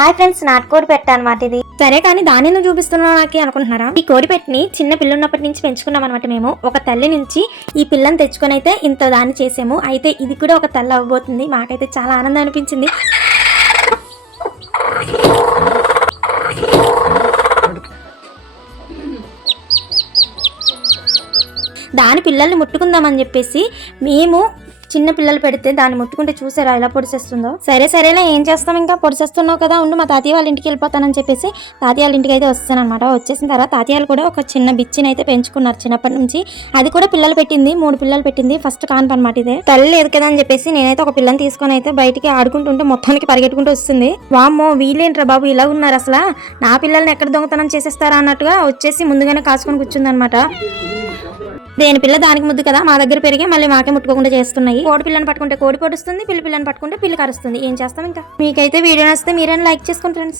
Hi friends, నాటుకోడి పెట్ట అనమాట ఇది. సరే కానీ దాని ఎందుకు చూపిస్తున్నావు నాకి అనుకుంటున్నారా? ఈ కోడి పెట్టని చిన్న పిల్ల ఉన్నప్పటి నుంచి పెంచుకున్నాం అనమాట. మేము ఒక తల్లి నుంచి ఈ పిల్లని తెచ్చుకొని అయితే ఇంత దాన్ని చేసాము. అయితే ఇది కూడా ఒక తల్లి అవ్వబోతుంది. మాకైతే చాలా ఆనందం అనిపించింది. దాని పిల్లల్ని ముట్టుకుందామని చెప్పేసి మేము చిన్న పిల్లలు పెడితే దాన్ని ముట్టుకుంటే చూసారా ఎలా పొడిసేస్తుందో. సరేలే ఏం చేస్తాం, ఇంకా పొడిసేస్తున్నావు కదా, ఉండు మా తాతయ్య వాళ్ళ ఇంటికి వెళ్ళిపోతానని చెప్పేసి తాతయ్య వాళ్ళ ఇంటికి అయితే వస్తాను అనమాట. వచ్చేసిన తర్వాత తాతయ్యలు కూడా ఒక చిన్న బిచ్చిని అయితే పెంచుకున్నారు చిన్నప్పటి నుంచి. అది కూడా పిల్లలు పెట్టింది, 3 పిల్లలు పెట్టింది. ఫస్ట్ కాన్పు అనమాట ఇదే. తల్లి లేదు కదా అని చెప్పేసి నేనైతే ఒక పిల్లని తీసుకొని అయితే బయటికి ఆడుకుంటుంటే మొత్తానికి పరిగెట్టుకుంటూ వస్తుంది. వామ్మో వీళ్ళేంట్రా బాబు ఇలా ఉన్నారు, అసలు నా పిల్లల్ని ఎక్కడ దొంగతనం చేసేస్తారా అన్నట్టుగా వచ్చేసి ముందుగానే కాసుకొని కూర్చుంది అనమాట. దేని పిల్ల దానికి ముద్దు కదా, మా దగ్గర పెరిగి మళ్ళీ మాకే ముట్టుకోకుండా చేస్తున్నాయి. కోడి పిల్లని పట్టుకుంటే కోడి పొడుస్తుంది, పిల్లని పట్టుకుంటే పిల్లి కరుస్తుంది. ఏం చేస్తాం ఇంకా. మీకైతే వీడియో నచ్చితే మీరైనా లైక్ చేసుకోండి ఫ్రెండ్స్.